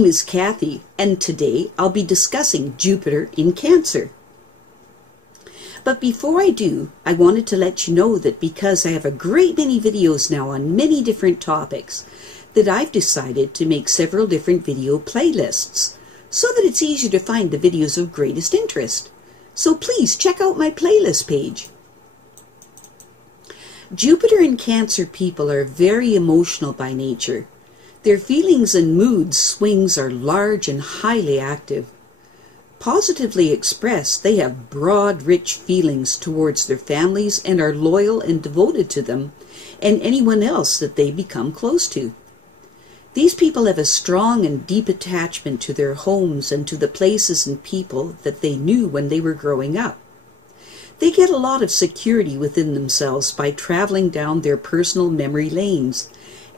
name is Kathy, and today I'll be discussing Jupiter in Cancer. But before I do, I wanted to let you know that because I have a great many videos now on many different topics, that I've decided to make several different video playlists so that it's easier to find the videos of greatest interest. So please check out my playlist page. Jupiter in Cancer people are very emotional by nature. Their feelings and mood swings are large and highly active. Positively expressed, they have broad, rich feelings towards their families and are loyal and devoted to them and anyone else that they become close to. These people have a strong and deep attachment to their homes and to the places and people that they knew when they were growing up. They get a lot of security within themselves by traveling down their personal memory lanes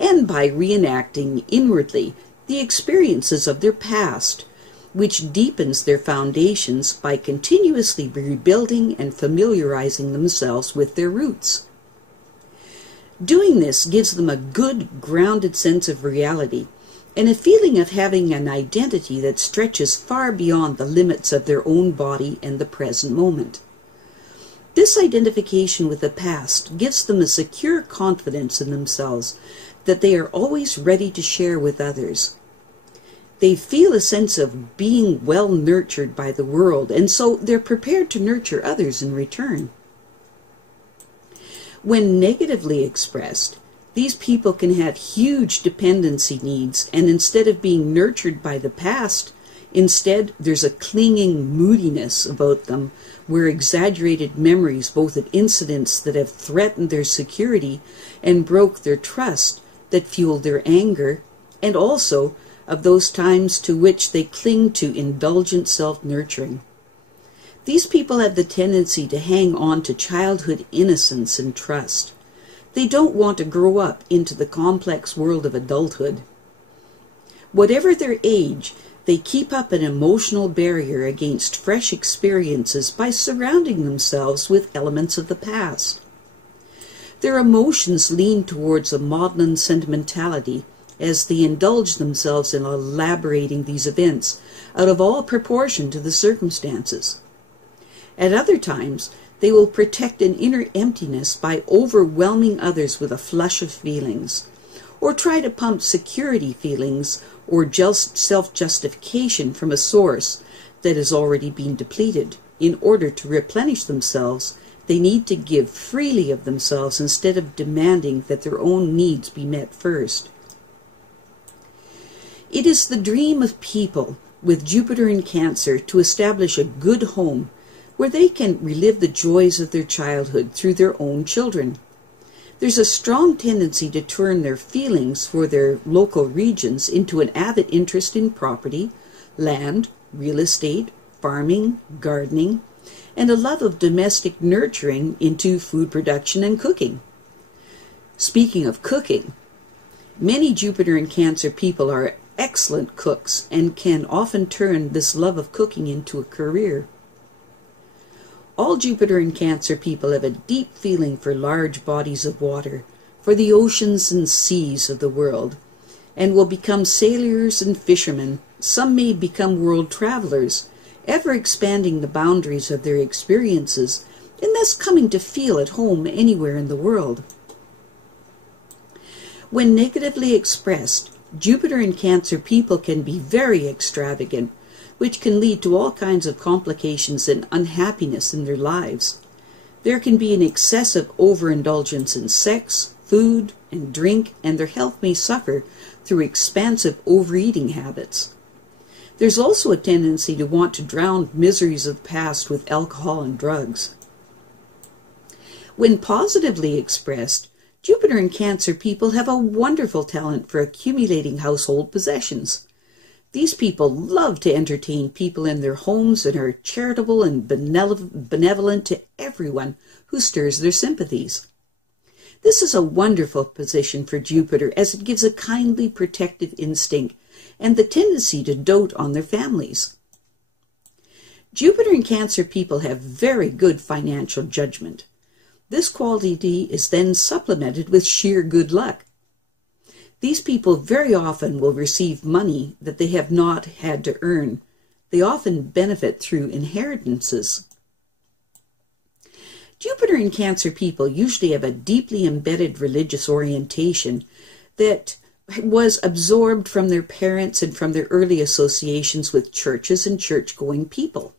and by reenacting inwardly the experiences of their past, which deepens their foundations by continuously rebuilding and familiarizing themselves with their roots. Doing this gives them a good, grounded sense of reality and a feeling of having an identity that stretches far beyond the limits of their own body and the present moment. This identification with the past gives them a secure confidence in themselves that they are always ready to share with others. They feel a sense of being well nurtured by the world, and so they're prepared to nurture others in return. When negatively expressed, these people can have huge dependency needs, and instead of being nurtured by the past, instead there's a clinging moodiness about them, where exaggerated memories both of incidents that have threatened their security and broke their trust that fueled their anger, and also of those times to which they cling to indulgent self-nurturing. These people have the tendency to hang on to childhood innocence and trust. They don't want to grow up into the complex world of adulthood. Whatever their age, they keep up an emotional barrier against fresh experiences by surrounding themselves with elements of the past. Their emotions lean towards a maudlin sentimentality as they indulge themselves in elaborating these events out of all proportion to the circumstances. At other times, they will protect an inner emptiness by overwhelming others with a flush of feelings, or try to pump security feelings or just self-justification from a source that has already been depleted. In order to replenish themselves, they need to give freely of themselves instead of demanding that their own needs be met first. It is the dream of people with Jupiter in Cancer to establish a good home where they can relive the joys of their childhood through their own children. There's a strong tendency to turn their feelings for their local regions into an avid interest in property, land, real estate, farming, gardening, and a love of domestic nurturing into food production and cooking. Speaking of cooking, many Jupiter in Cancer people are excellent cooks and can often turn this love of cooking into a career. All Jupiter in Cancer people have a deep feeling for large bodies of water, for the oceans and seas of the world, and will become sailors and fishermen. Some may become world travelers, ever expanding the boundaries of their experiences, and thus coming to feel at home anywhere in the world. When negatively expressed, Jupiter in Cancer people can be very extravagant, which can lead to all kinds of complications and unhappiness in their lives. There can be an excessive overindulgence in sex, food, and drink, and their health may suffer through expansive overeating habits. There's also a tendency to want to drown miseries of the past with alcohol and drugs. When positively expressed, Jupiter in Cancer people have a wonderful talent for accumulating household possessions. These people love to entertain people in their homes and are charitable and benevolent to everyone who stirs their sympathies. This is a wonderful position for Jupiter, as it gives a kindly protective instinct and the tendency to dote on their families. Jupiter in Cancer people have very good financial judgment. This quality is then supplemented with sheer good luck. These people very often will receive money that they have not had to earn. They often benefit through inheritances. Jupiter in Cancer people usually have a deeply embedded religious orientation that was absorbed from their parents and from their early associations with churches and church-going people.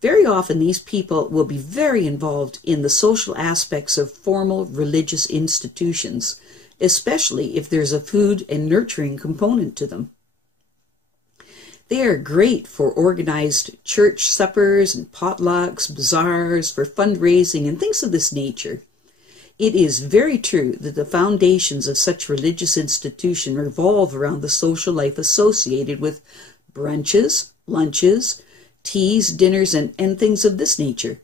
Very often these people will be very involved in the social aspects of formal religious institutions, especially if there's a food and nurturing component to them. They are great for organized church suppers and potlucks, bazaars, for fundraising and things of this nature. It is very true that the foundations of such religious institutions revolve around the social life associated with brunches, lunches, teas, dinners, and things of this nature.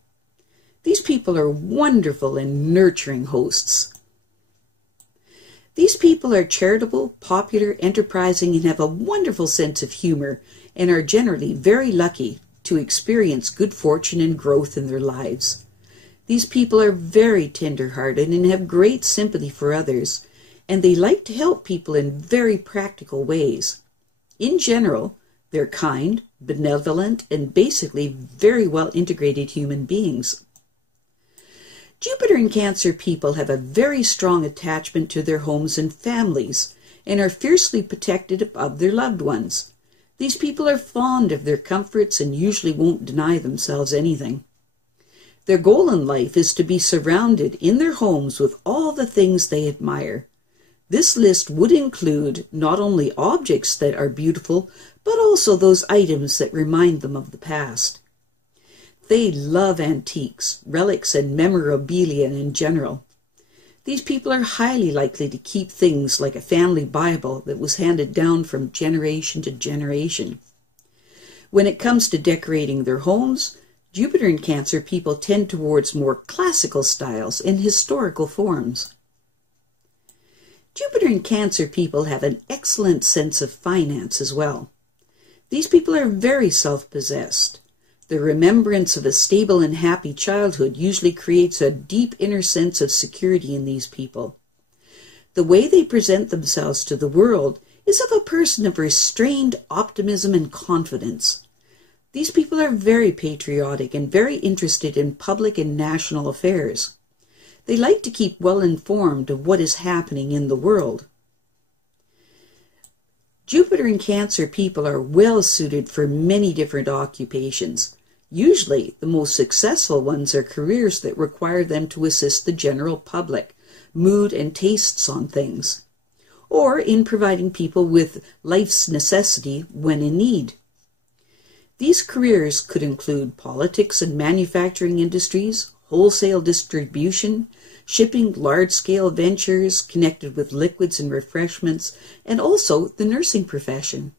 These people are wonderful and nurturing hosts. These people are charitable, popular, enterprising, and have a wonderful sense of humor, and are generally very lucky to experience good fortune and growth in their lives. These people are very tender-hearted and have great sympathy for others, and they like to help people in very practical ways. In general, they're kind, benevolent, and basically very well-integrated human beings. Jupiter in Cancer people have a very strong attachment to their homes and families, and are fiercely protective of their loved ones. These people are fond of their comforts and usually won't deny themselves anything. Their goal in life is to be surrounded in their homes with all the things they admire. This list would include not only objects that are beautiful, but also those items that remind them of the past. They love antiques, relics, and memorabilia in general. These people are highly likely to keep things like a family Bible that was handed down from generation to generation. When it comes to decorating their homes, Jupiter in Cancer people tend towards more classical styles and historical forms. Jupiter in Cancer people have an excellent sense of finance as well. These people are very self-possessed. The remembrance of a stable and happy childhood usually creates a deep inner sense of security in these people. The way they present themselves to the world is of a person of restrained optimism and confidence. These people are very patriotic and very interested in public and national affairs. They like to keep well informed of what is happening in the world. Jupiter in Cancer people are well suited for many different occupations. Usually, the most successful ones are careers that require them to assist the general public, mood and tastes on things, or in providing people with life's necessity when in need. These careers could include politics and manufacturing industries, wholesale distribution, shipping, large-scale ventures connected with liquids and refreshments, and also the nursing profession.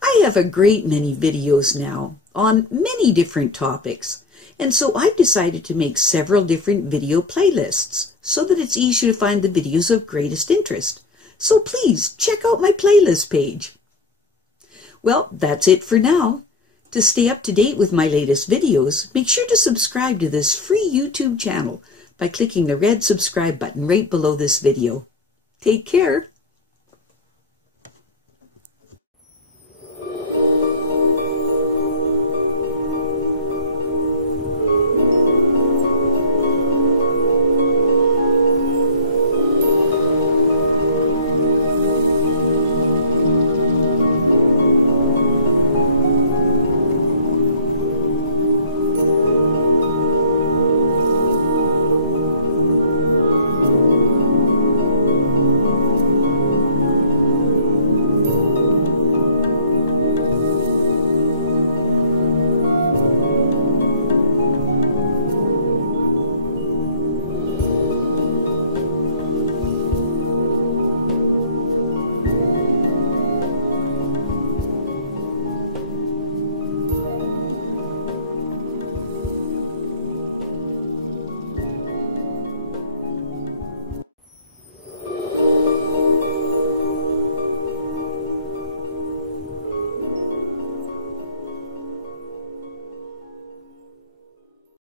I have a great many videos now on many different topics, and so I've decided to make several different video playlists so that it's easier to find the videos of greatest interest. So please check out my playlist page. Well, that's it for now. To stay up to date with my latest videos, make sure to subscribe to this free YouTube channel by clicking the red subscribe button right below this video. Take care.